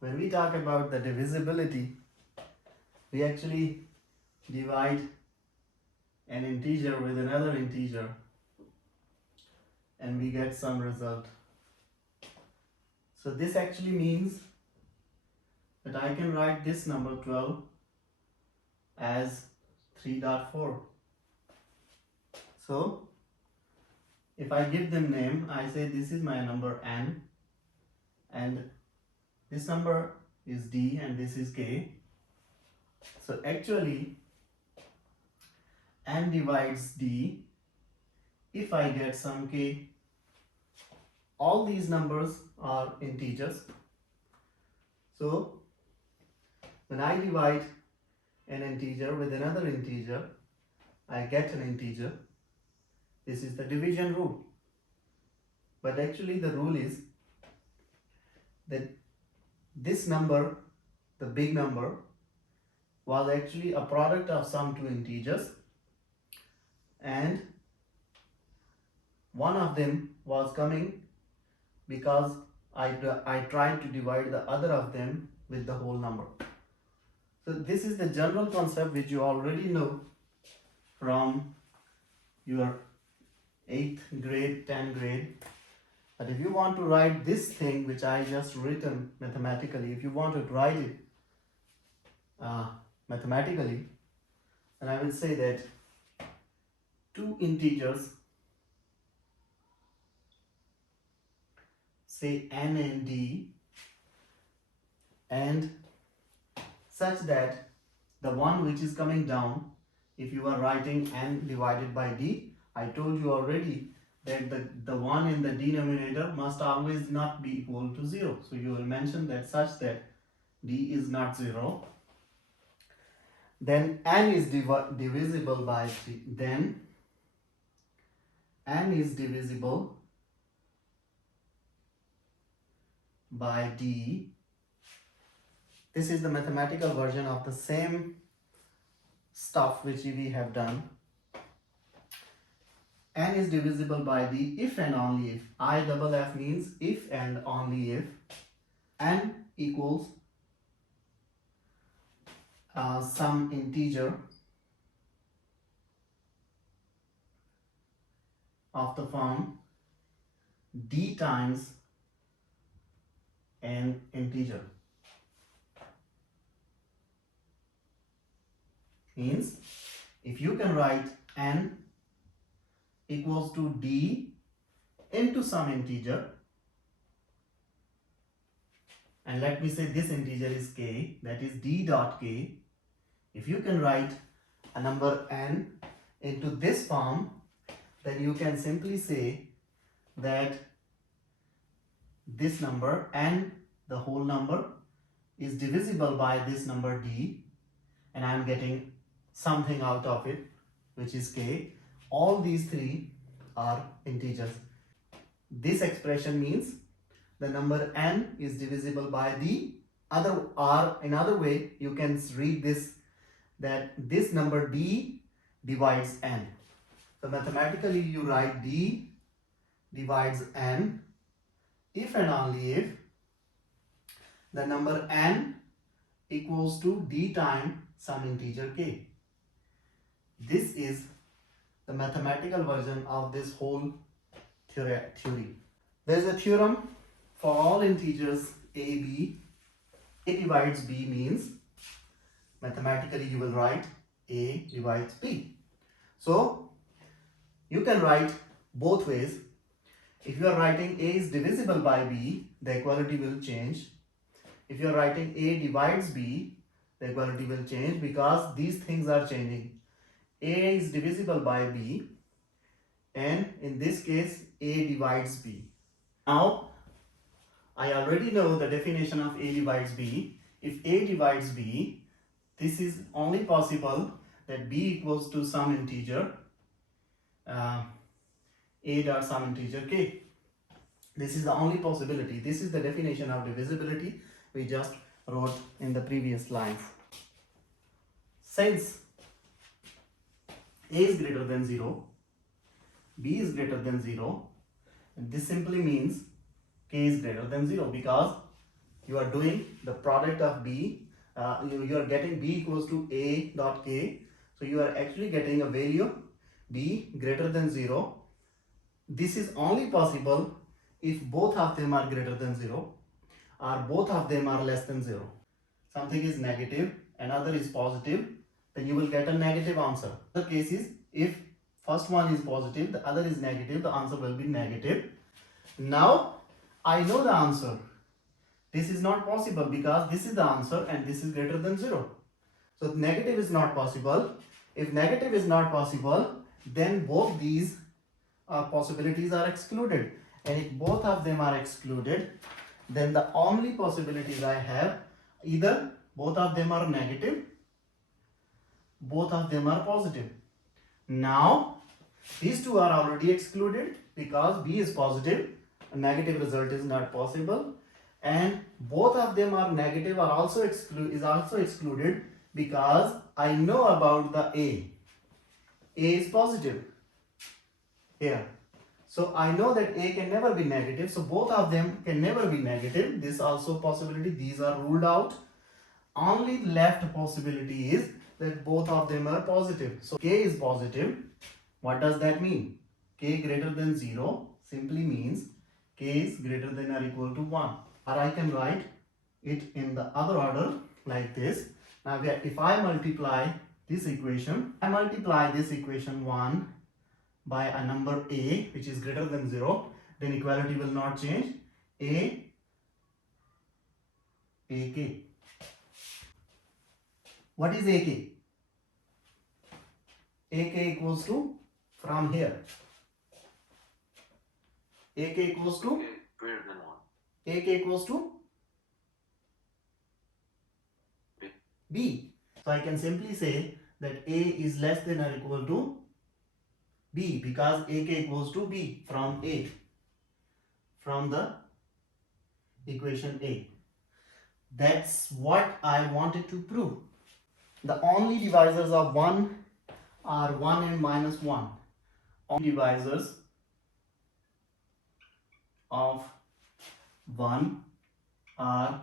when we talk about the divisibility, we actually divide an integer with another integer and we get some result. So this actually means that I can write this number 12 as 3.4. So if I give them name, I say this is my number n and this number is d and this is k. So actually n divides d if I get some k. All these numbers are integers. So when I divide an integer with another integer, I get an integer. This is the division rule. But actually the rule is that this number, the big number, was actually a product of some two integers and one of them was coming because I tried to divide the other of them with the whole number. So this is the general concept which you already know from your 8th grade, 10th grade. But if you want to write this thing which I just written mathematically, if you want to write it mathematically, then I will say that two integers, say n and d, and such that the one which is coming down, if you are writing n divided by d, I told you already that the one in the denominator must always not be equal to 0. So you will mention that such that d is not 0. Then n is divisible by 3. Then n is divisible by d. This is the mathematical version of the same stuff which we have done. N is divisible by d if and only if. IFF means if and only if n equals some integer of the form d times an integer. Means if you can write n equals to d into some integer, and let me say this integer is k, that is d dot k. If you can write a number n into this form, then you can simply say that this number n, the whole number, is divisible by this number d, and I am getting something out of it which is k. All these three are integers. This expression means the number n is divisible by the other, or in other way you can read this, that this number d divides n. So mathematically you write d divides n if and only if the number n equals to d times some integer k. This is the mathematical version of this whole theory. There is a theorem for all integers a, b. A divides b means mathematically you will write a divides b. So you can write both ways. If you are writing a is divisible by b, the equality will change. If you are writing a divides b, the equality will change because these things are changing. A is divisible by b, and in this case a divides b. Now I already know the definition of a divides b. If a divides b, this is only possible that b equals to some integer a dot some integer k. This is the only possibility. This is the definition of divisibility we just wrote in the previous lines. Since a is greater than 0, b is greater than 0, this simply means k is greater than 0, because you are doing the product of b, you are getting b equals to a dot k. So you are actually getting a value b greater than 0. This is only possible if both of them are greater than 0 or both of them are less than 0. Something is negative, another is positive, then you will get a negative answer. The case is if first one is positive, the other is negative, the answer will be negative. Now I know the answer. This is not possible because this is the answer and this is greater than 0. So negative is not possible. If negative is not possible, then both these possibilities are excluded. And if both of them are excluded, then the only possibilities I have, either both of them are negative, both of them are positive. Now these two are already excluded because b is positive, a negative result is not possible, and both of them are negative are also excluded because I know about the a is positive here. So I know that a can never be negative, so both of them can never be negative. This also possibility, these are ruled out. Only left possibility is that both of them are positive. So k is positive. What does that mean? K greater than 0 simply means k is greater than or equal to 1. Or I can write it in the other order like this. Now if I multiply this equation, 1 by a number a which is greater than 0, then equality will not change. AK. What is AK? AK equals to, from here, AK equals to greater than 1. AK equals to B. So I can simply say that A is less than or equal to B because AK equals to B from A, from the equation A. That's what I wanted to prove. The only divisors of 1 are 1 and minus 1. Only divisors of 1 are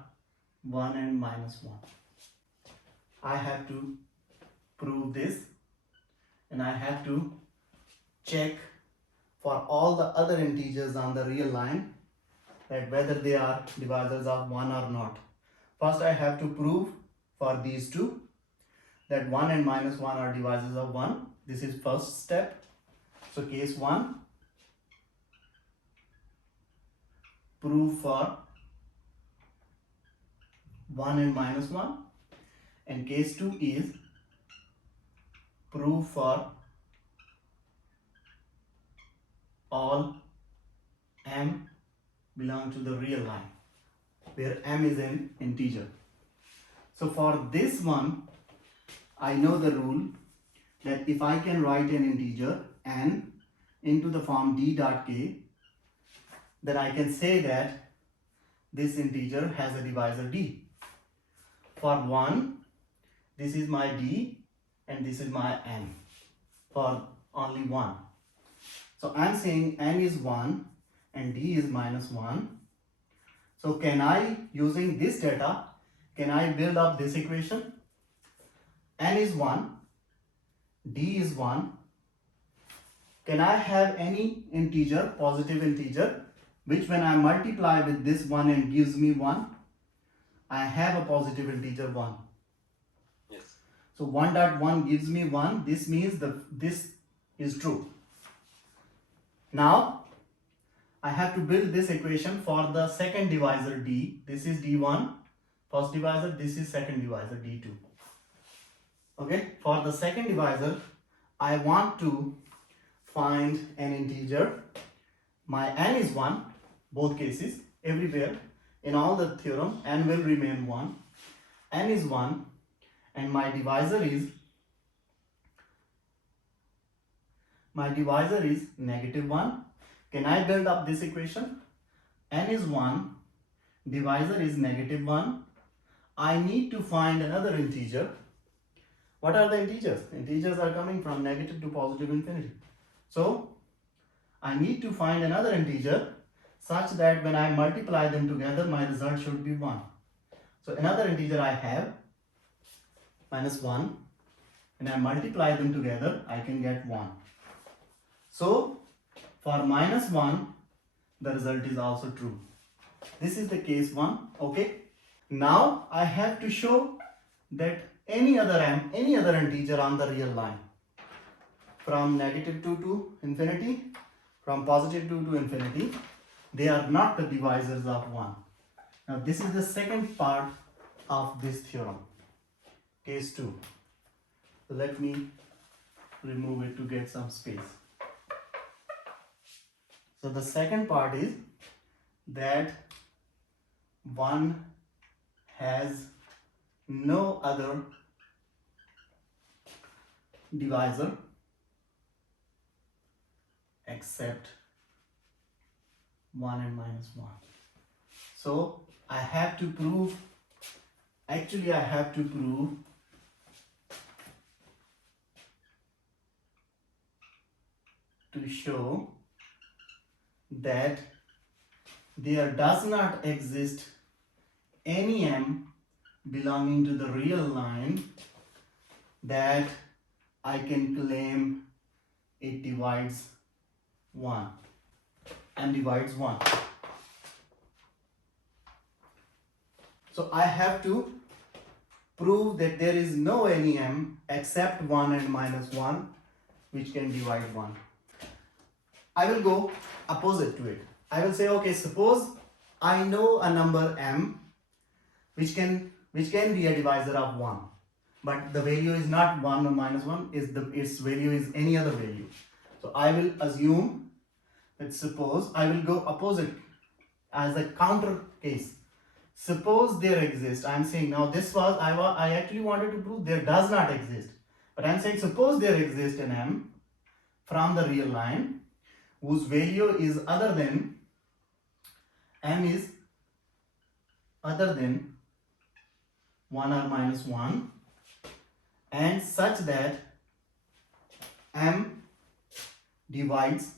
1 and minus 1. I have to prove this, and I have to check for all the other integers on the real line that whether they are divisors of 1 or not. First I have to prove for these two that 1 and minus 1 are divisors of 1. This is first step. So case 1, prove for 1 and minus 1, and case 2 is prove for all m belong to the real line where m is an integer. So for this one, I know the rule that if I can write an integer n into the form d dot k, then I can say that this integer has a divisor d. For 1, this is my d and this is my n for only 1. So I am saying n is 1 and d is minus 1. So can I, using this data, can I build up this equation? N is 1, d is 1. Can I have any integer, positive integer, which when I multiply with this 1 and gives me 1, I have a positive integer 1. Yes. So 1.1 gives me 1. This means this is true. Now I have to build this equation for the second divisor d. This is d1, first divisor. This is second divisor d2. Okay, for the second divisor, I want to find an integer. My n is 1, both cases, everywhere. In all the theorem, n will remain 1. N is 1 and my divisor is negative 1. Can I build up this equation? N is 1, divisor is negative 1. I need to find another integer. What are the integers? Integers are coming from negative to positive infinity. So I need to find another integer such that when I multiply them together, my result should be 1. So another integer I have, minus 1. When I multiply them together, I can get 1. So for minus 1, the result is also true. This is the case 1, okay? Now I have to show that any other integer on the real line, from negative 2 to infinity, from positive 2 to infinity, they are not the divisors of 1. Now this is the second part of this theorem, case 2. So let me remove it to get some space. So the second part is that 1 has no other divisor except 1 and minus 1. So I have to prove, actually I have to prove to show that there does not exist any m belonging to the real line that I can claim it divides 1 and divides 1. So I have to prove that there is no any m except 1 and minus 1 which can divide 1. I will go opposite to it. I will say, okay, suppose I know a number m which can be a divisor of 1, but the value is not 1 or minus 1, its value is any other value. So I will assume that, suppose I will go opposite as a counter case. Suppose there exists, I am saying now this was, I actually wanted to prove there does not exist, but I am saying suppose there exists an m from the real line whose value is other than, m is other than 1 or minus 1, and such that m divides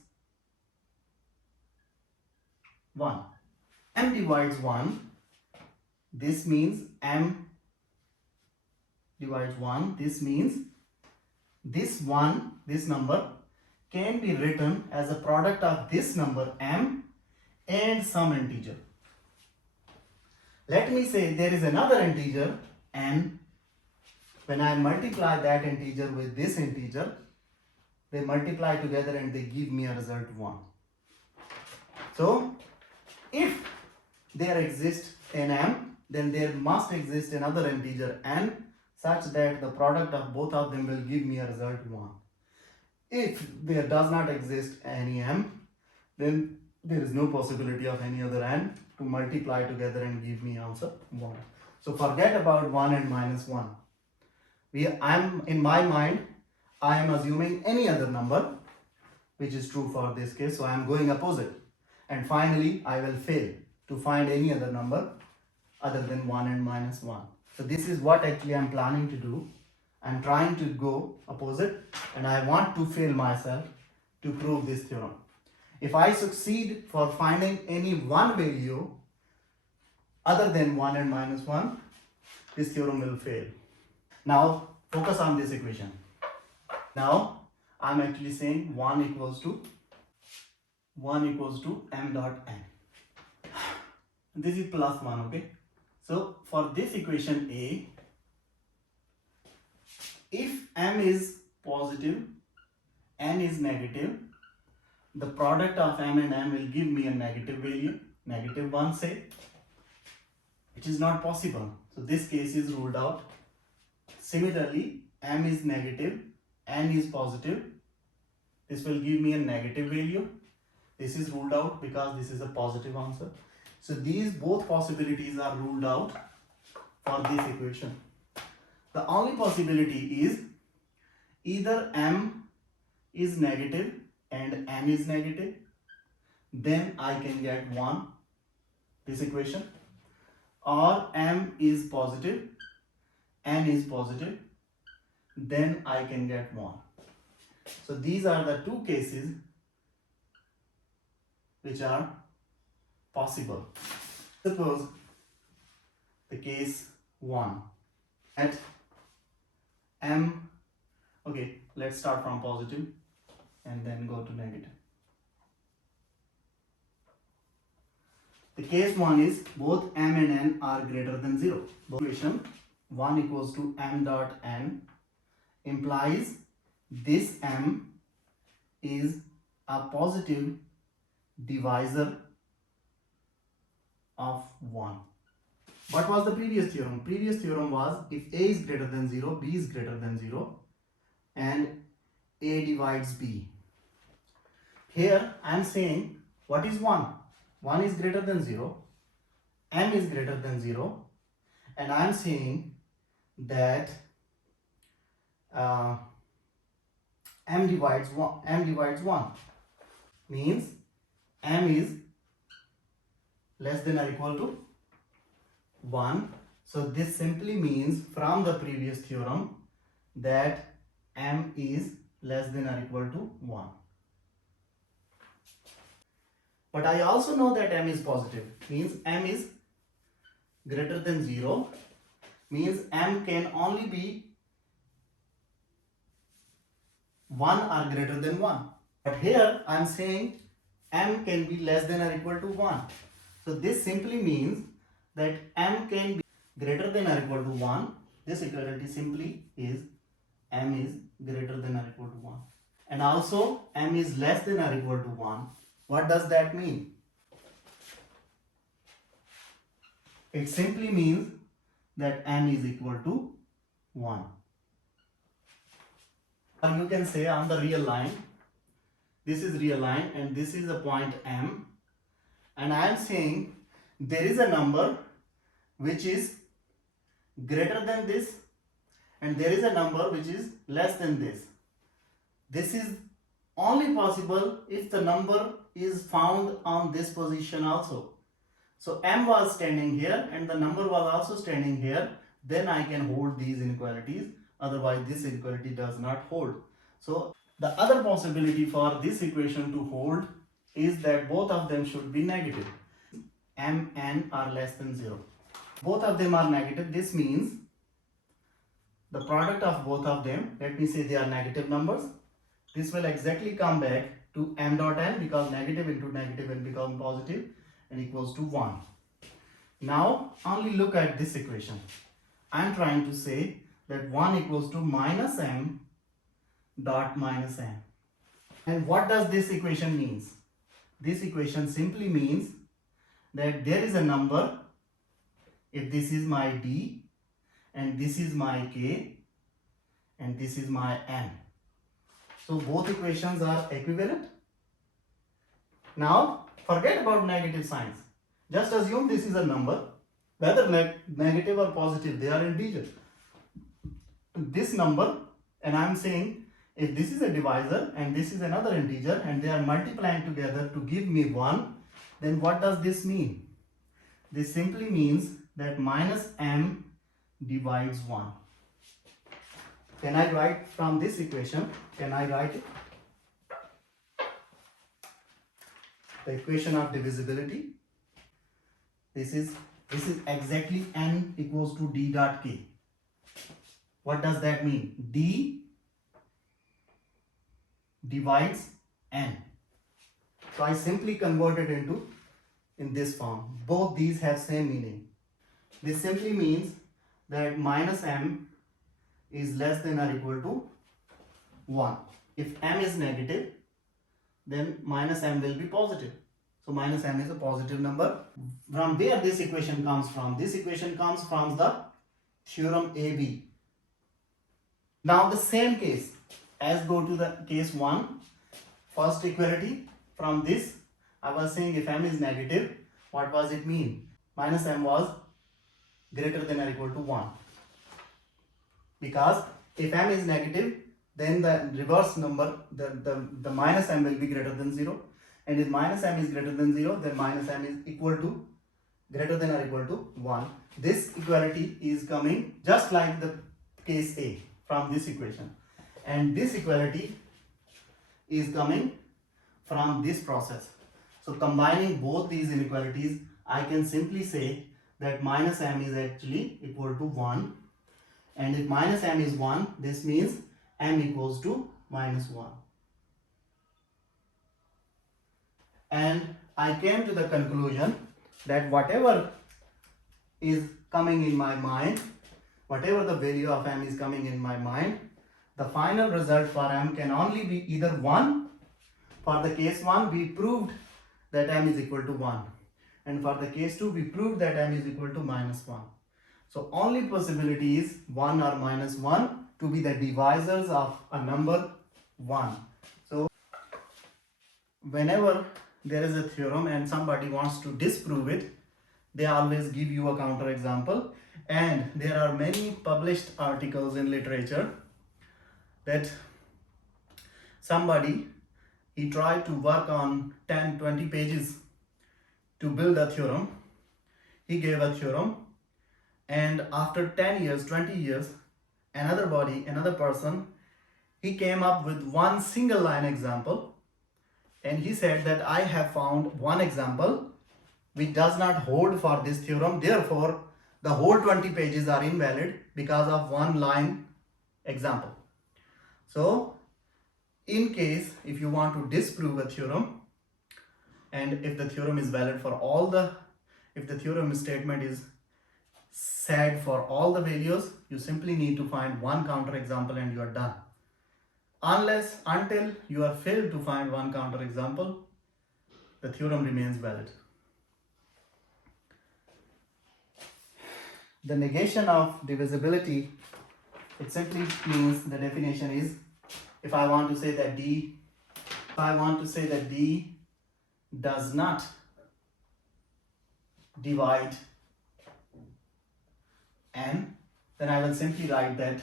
1. M divides 1, this means m divides 1, this means this number can be written as a product of this number m and some integer. Let me say there is another integer n. When I multiply that integer with this integer, they multiply together and they give me a result 1. So if there exists an m, then there must exist another integer n such that the product of both of them will give me a result 1. If there does not exist any m, then there is no possibility of any other n to multiply together and give me answer 1. So forget about 1 and minus 1. In my mind, I am assuming any other number, which is true for this case, so I am going opposite. And finally, I will fail to find any other number other than 1 and minus 1. So this is what actually I am planning to do. I am trying to go opposite, and I want to fail myself to prove this theorem. If I succeed for finding any one value other than 1 and minus 1, this theorem will fail. Now focus on this equation. Now I am actually saying 1 equals to m dot n. This is plus 1, okay? So for this equation A, if m is positive, n is negative, the product of m and n will give me a negative value, negative 1 say, which is not possible. So this case is ruled out. Similarly, m is negative, n is positive, this will give me a negative value. This is ruled out because this is a positive answer. So these both possibilities are ruled out for this equation. The only possibility is either m is negative and n is negative, then I can get 1, this equation, or m is positive, n is positive, then I can get 1. So these are the two cases which are possible. Suppose the case 1 at m, okay, let's start from positive and then go to negative. The case 1 is both m and n are greater than 0. Equation 1 equals to m dot n implies this m is a positive divisor of 1. What was the previous theorem? Previous theorem was if a is greater than 0, b is greater than 0 and a divides b. Here I am saying what is 1? 1 is greater than 0, m is greater than 0, and I am saying that m divides 1 means m is less than or equal to 1. So this simply means from the previous theorem that m is less than or equal to 1. But I also know that m is positive, means m is greater than 0, means m can only be 1 or greater than 1. But here I am saying m can be less than or equal to 1. So this simply means that m can be greater than or equal to 1. This equality simply is m is greater than or equal to 1. And also m is less than or equal to 1. What does that mean? It simply means that m is equal to 1. Or you can say on the real line, this is real line and this is a point m, and I am saying there is a number which is greater than this and there is a number which is less than this. This is only possible if the number is found on this position also. So m was standing here and the number was also standing here, then I can hold these inequalities, otherwise this inequality does not hold. So the other possibility for this equation to hold is that both of them should be negative. M and n are less than 0. Both of them are negative. This means the product of both of them, let me say they are negative numbers. This will exactly come back to m dot n because negative into negative will become positive and equals to 1. Now only look at this equation. I am trying to say that 1 equals to minus m dot minus n. And what does this equation means? This equation simply means that there is a number, if this is my d and this is my k and this is my n. So both equations are equivalent. Now forget about negative signs. Just assume this is a number, whether negative or positive, they are integer. This number, and I am saying if this is a divisor and this is another integer and they are multiplying together to give me 1, then what does this mean? This simply means that minus m divides 1. Can I write from this equation? Can I write it? The equation of divisibility. This is exactly n equals to d dot k. What does that mean? D divides n. So I simply converted into in this form. Both these have same meaning. This simply means that minus m is less than or equal to 1. If m is negative, then minus m will be positive. So minus m is a positive number. From where this equation comes from? This equation comes from the theorem AB. Now the same case, as go to the case 1, first equality. From this I was saying if m is negative, what was it mean? Minus m was greater than or equal to 1. Because if m is negative, then the reverse number, the minus m will be greater than 0. And if minus m is greater than 0, then minus m is equal to greater than or equal to 1. This equality is coming just like the case A from this equation. And this equality is coming from this process. So combining both these inequalities, I can simply say that minus m is actually equal to 1. And if minus m is 1, this means m equals to minus 1. And I came to the conclusion that whatever is coming in my mind, whatever the value of m is coming in my mind, the final result for m can only be either 1. For the case 1, we proved that m is equal to 1. And for the case 2, we proved that m is equal to minus 1. So only possibility is 1 or minus 1 to be the divisors of a number 1. So whenever there is a theorem and somebody wants to disprove it, they always give you a counter example. And there are many published articles in literature that somebody, he tried to work on 10-20 pages to build a theorem. He gave a theorem, and after 10 years, 20 years, another person, he came up with one single line example, and he said that I have found one example which does not hold for this theorem, therefore the whole 20 pages are invalid because of one line example. So in case if you want to disprove a theorem, and if the theorem is valid for all the, if the theorem statement is said for all the values, you simply need to find one counter example and you are done. Until you are failed to find one counter example, the theorem remains valid. The negation of divisibility, it simply means, the definition is, if I want to say that D does not divide n, then I will simply write that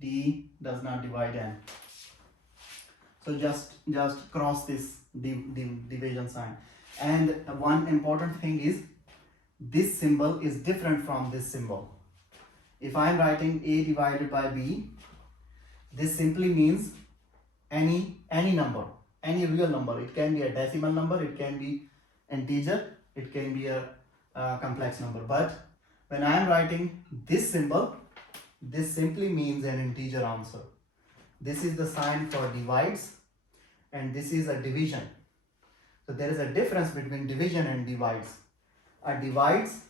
D does not divide n. So just cross this division sign. And one important thing is, this symbol is different from this symbol. If I am writing A divided by B, this simply means any number, any real number. It can be a decimal number, it can be integer, it can be a complex number. But when I am writing this symbol, this simply means an integer answer. This is the sign for divides, and this is a division. So there is a difference between division and divides. A divides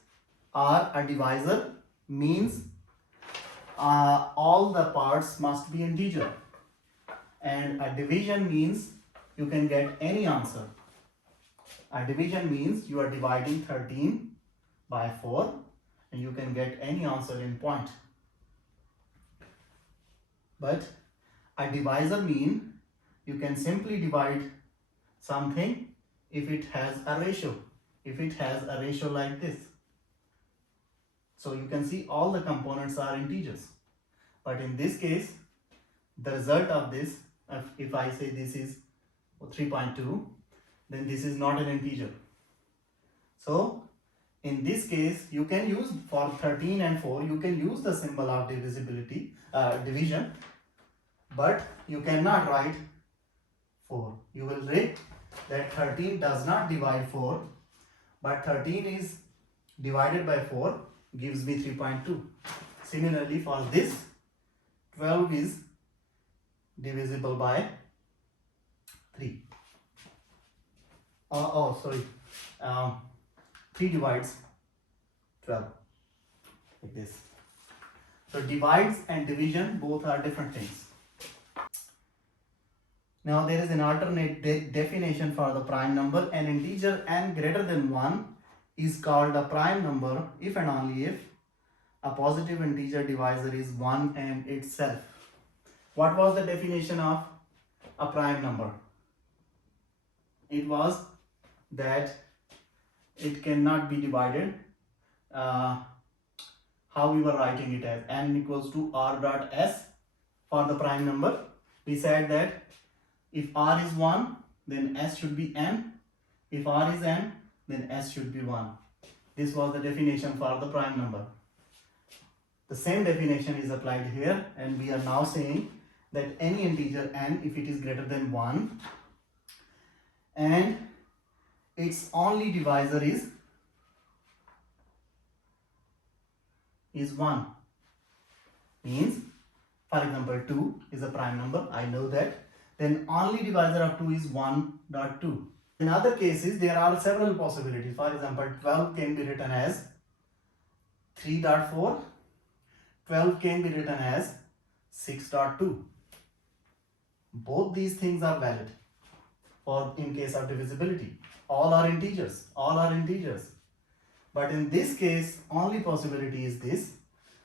or a divisor means all the parts must be integer, and a division means you can get any answer. A division means you are dividing 13 by 4 and you can get any answer in point. But a divisor means you can simply divide something if it has a ratio. If it has a ratio like this. So you can see all the components are integers. But in this case, the result of this, if I say this is 3.2, then this is not an integer. So in this case, you can use, for 13 and 4, you can use the symbol of division, but you cannot write 4. You will read that 13 does not divide 4, but 13 is divided by 4 gives me 3.2. Similarly, for this, 12 is divisible by 3. 3 divides 12, like this. So divides and division both are different things. Now there is an alternate definition for the prime number. An integer n greater than 1 is called a prime number if and only if a positive integer divisor is 1 and itself. What was the definition of a prime number? It was that it cannot be divided. How we were writing it as n equals to r dot s for the prime number. We said that if r is 1, then s should be n. If r is n, then s should be 1. This was the definition for the prime number. The same definition is applied here, and we are now saying that any integer n, if it is greater than 1 and its only divisor is 1. Means, for example, 2 is a prime number, I know that. Then only divisor of 2 is 1.2. In other cases, there are several possibilities. For example, 12 can be written as 3.4. 12 can be written as 6.2. Both these things are valid for in case of divisibility. All are integers. All are integers. But in this case, only possibility is this.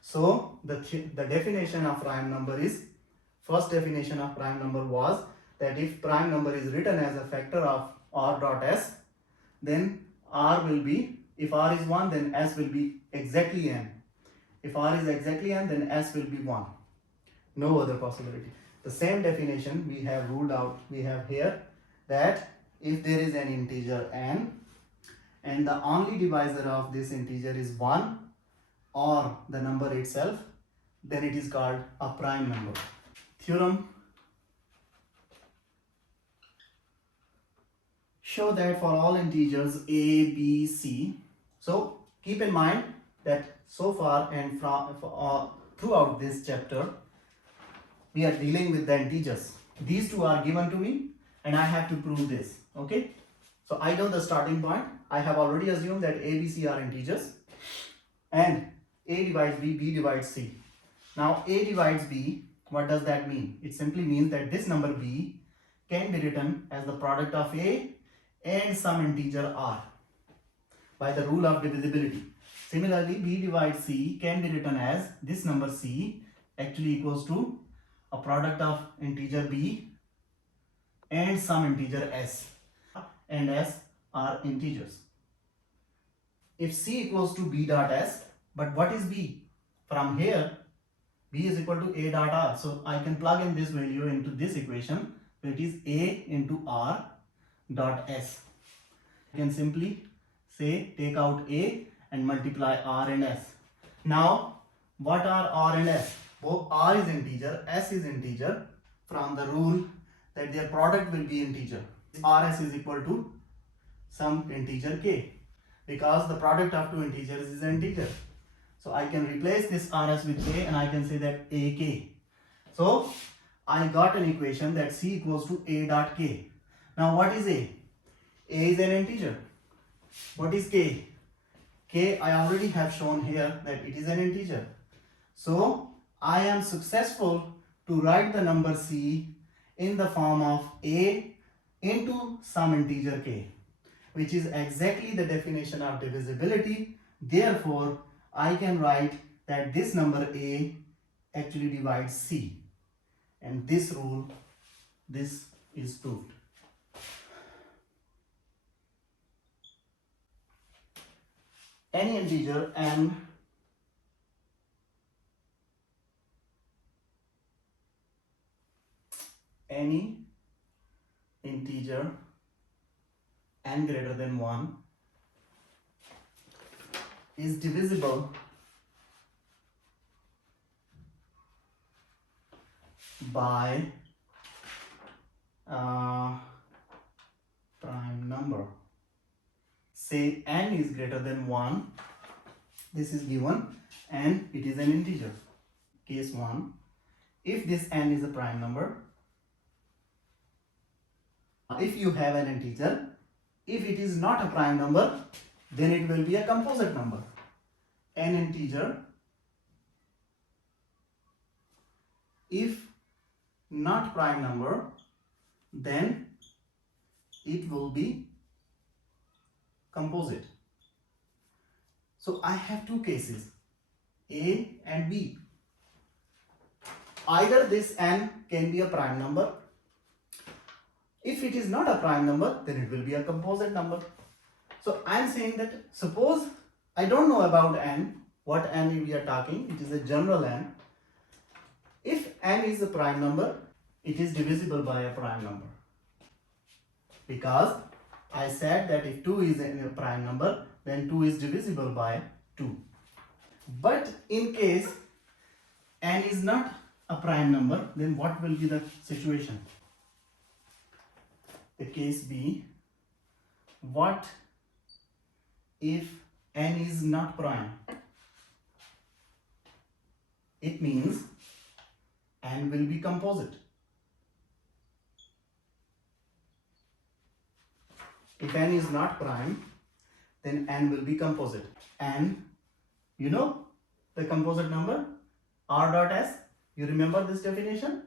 So the definition of prime number is, first definition of prime number was that if prime number is written as a factor of r dot s, then r will be, if r is 1, then s will be exactly n. If r is exactly n, then s will be 1. No other possibility. The same definition we have ruled out, we have here, that if there is an integer n and the only divisor of this integer is 1 or the number itself, then it is called a prime number. Theorem: show that for all integers a, b, c. So keep in mind that so far and throughout this chapter, we are dealing with the integers. These two are given to me and I have to prove this. Okay, so I know the starting point. I have already assumed that a, b, c are integers and a divides b, b divides c. Now a divides b, what does that mean? It simply means that this number b can be written as the product of a and some integer r by the rule of divisibility. Similarly, b divides c can be written as this number c actually equals to a product of integer b and some integer s, and s are integers. If c equals to b dot s, but what is b? From here, b is equal to a dot r. So I can plug in this value into this equation. So it is a into r dot s. I can simply say take out a and multiply r and s. Now what are r and s? Both r is integer, s is integer, from the rule that their product will be integer. Rs is equal to some integer k, because the product of two integers is an integer. So I can replace this rs with k and I can say that ak. So I got an equation that c equals to a dot k. Now what is a? A is an integer. What is k? K I already have shown here that it is an integer. So I am successful to write the number c in the form of a into some integer k, which is exactly the definition of divisibility. Therefore, I can write that this number a actually divides c, and this rule, this is proved. Any integer n greater than 1 is divisible by prime number. Say n is greater than 1, this is given and it is an integer. Case 1, if this n is a prime number, if you have an integer, if it is not a prime number, then it will be a composite number. An integer, if not prime number, then it will be composite. So I have two cases, A and B. Either this n can be a prime number. If it is not a prime number, then it will be a composite number. So I am saying that suppose I don't know about n, what n we are talking, it is a general n. If n is a prime number, it is divisible by a prime number. Because I said that if 2 is a prime number, then 2 is divisible by 2. But in case n is not a prime number, then what will be the situation? The case B, what if n is not prime? It means n will be composite. If n is not prime, then n will be composite. And you know the composite number r dot s? You remember this definition?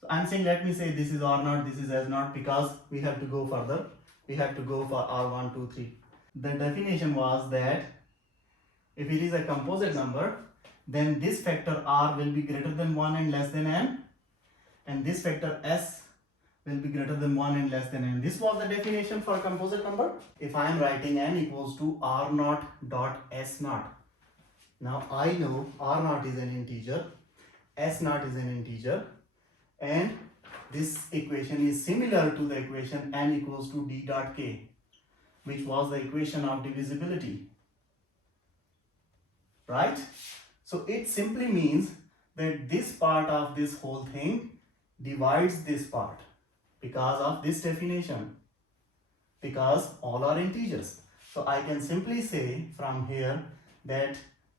So I'm saying, let me say this is r naught, this is s naught, because we have to go further. We have to go for r1, 2, 3. The definition was that if it is a composite number, then this factor r will be greater than 1 and less than n, and this factor s will be greater than 1 and less than n. This was the definition for a composite number. If I am writing n equals to r naught dot s naught, now I know r naught is an integer, s naught is an integer, and this equation is similar to the equation n equals to d dot k, which was the equation of divisibility, right? So it simply means that this part of this whole thing divides this part because of this definition, because all are integers. So I can simply say from here that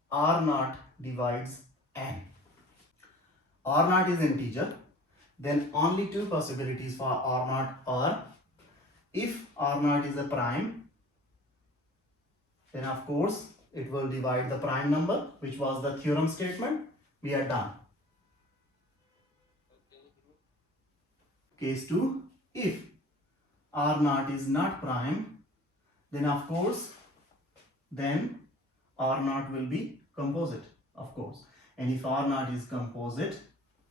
r naught divides n. R naught is integer, then only two possibilities for r naught are: if r naught is a prime, then of course it will divide the prime number, which was the theorem statement. We are done. Case 2, if r naught is not prime, then of course then r naught will be composite, of course. And if r naught is composite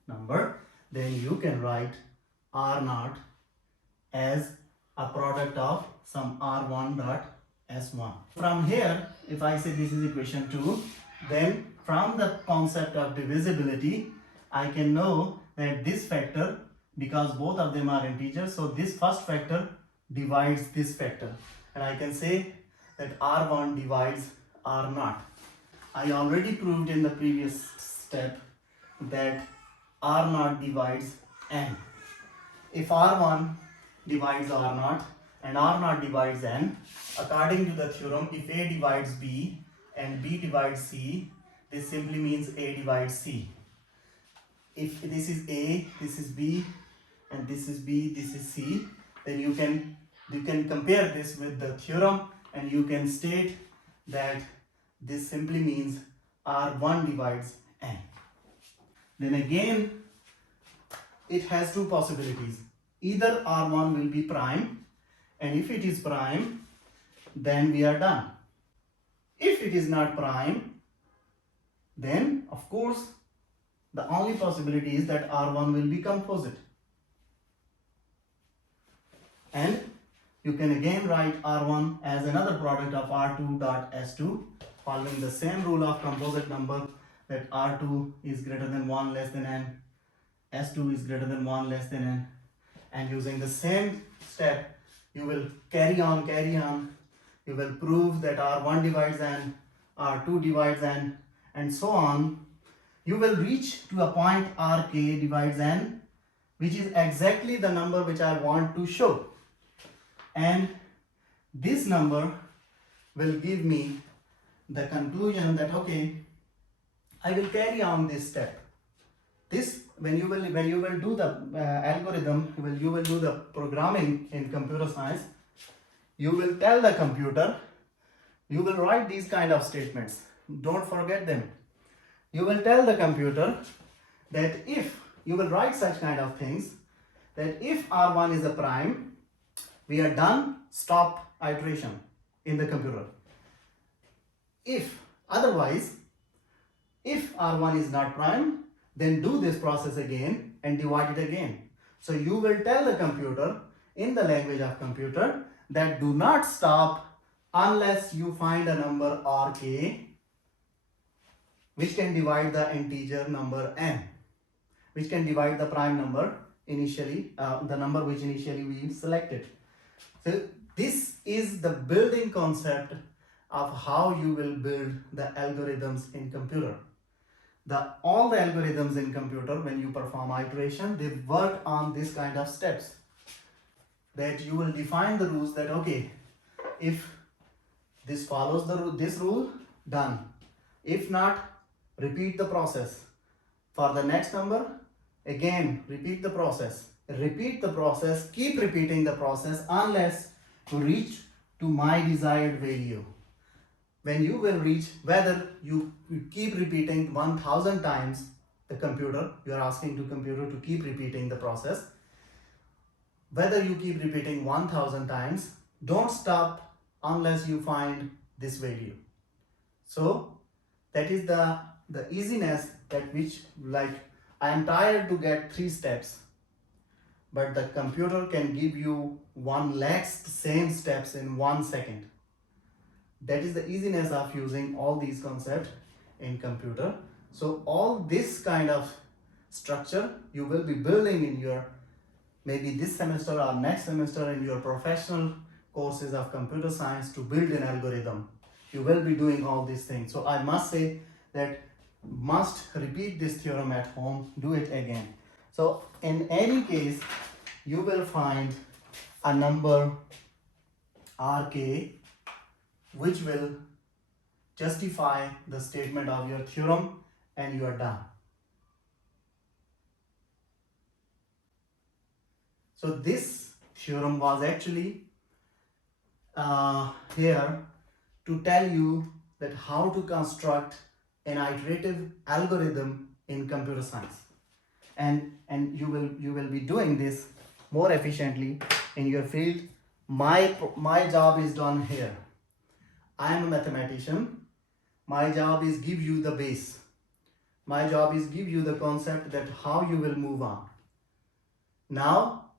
number, then you can write r naught as a product of some r1 dot s1. From here, if I say this is equation 2, then from the concept of divisibility, I can know that this factor, because both of them are integers, so this first factor divides this factor, and I can say that r1 divides r0. I already proved in the previous step that r0 divides n. If r1 divides r0 and r0 divides n, according to the theorem, if a divides b and b divides c, this simply means a divides c. If this is a, this is b, and this is b, this is c, then you can compare this with the theorem, and you can state that this simply means r1 divides n. Then again, it has two possibilities. Either r1 will be prime, and if it is prime, then we are done. If it is not prime, then of course the only possibility is that r1 will be composite. And you can again write r1 as another product of r2 dot s2, following the same rule of composite number, that r2 is greater than 1 less than n, s2 is greater than 1 less than n, and using the same step you will carry on, you will prove that r1 divides n, r2 divides n, and so on. You will reach to a point rk divides n, which is exactly the number which I want to show, and this number will give me the conclusion that okay, I will carry on this step. This when you will do the algorithm, you will do the programming in computer science, you will tell the computer, you will write these kind of statements, don't forget them. You will tell the computer that if you will write such kind of things, that if r1 is a prime, we are done, stop iteration in the computer. If otherwise, if r1 is not prime, then do this process again and divide it again. So you will tell the computer in the language of computer that do not stop unless you find a number rk which can divide the integer number n, which can divide the prime number initially, the number which initially we selected. So this is the building concept of how you will build the algorithms in computer. All the algorithms in computer, when you perform iteration, they work on this kind of steps. That you will define the rules that okay, If this follows this rule, done. If not, repeat the process. For the next number, again repeat the process. Repeat the process, keep repeating the process unless you reach to my desired value. When you will reach, whether you keep repeating 1000 times the computer, you are asking to computer to keep repeating the process. Whether you keep repeating 1000 times, don't stop unless you find this value. So that is the easiness that which, like, I am tired to get 3 steps, but the computer can give you 1 lakh same steps in 1 second. That is the easiness of using all these concepts in computer. So all this kind of structure you will be building in your, maybe this semester or next semester, in your professional courses of computer science, to build an algorithm. You will be doing all these things. So I must say that must repeat this theorem at home, do it again. So in any case, you will find a number Rk which will justify the statement of your theorem, and you are done. So this theorem was actually here to tell you that how to construct an iterative algorithm in computer science, and you will be doing this more efficiently in your field. My job is done here. I am a mathematician. My job is give you the base. My job is give you the concept that how you will move on. Now,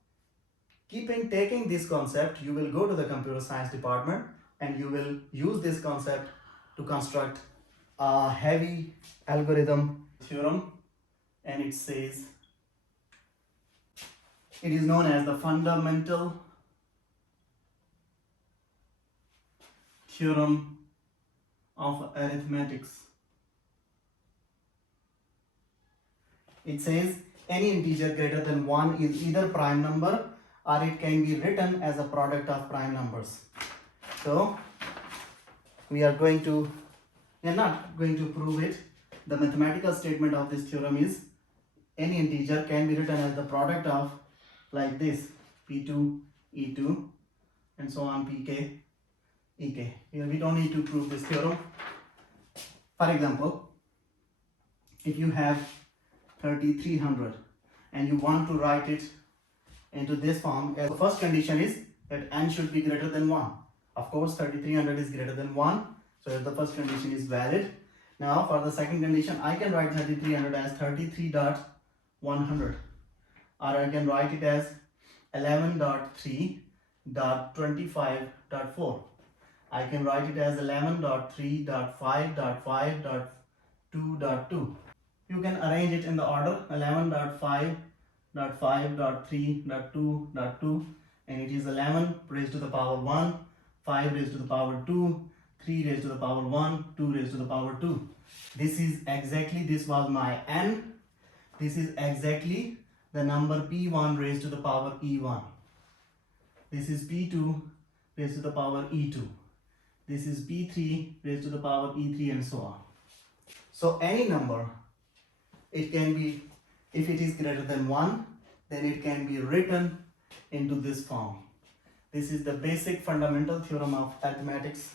taking this concept, you will go to the computer science department and you will use this concept to construct a heavy algorithm theorem, and it says it is known as the fundamental theorem of arithmetics. It says any integer greater than 1 is either prime number or it can be written as a product of prime numbers. So we are not going to prove it. The mathematical statement of this theorem is any integer can be written as the product of, like this, p2, e2, and so on, pk, ek. Here we don't need to prove this theorem. For example, if you have 3300 and you want to write it into this form, the first condition is that n should be greater than 1. Of course, 3300 is greater than 1, so the first condition is valid. Now for the second condition, I can write 3300 as 33.100, or I can write it as 11.3.25.4. I can write it as 11.3.5.5.2.2. You can arrange it in the order 11.5.5.3.2.2, and it is 11 raised to the power 1, 5 raised to the power 2, 3 raised to the power 1, 2 raised to the power 2. This was my n. This is exactly the number p1 raised to the power e1. This is p2 raised to the power e2. This is p3 raised to the power e3, and so on. So any number, it can be, if it is greater than 1, then it can be written into this form. This is the basic fundamental theorem of arithmetics.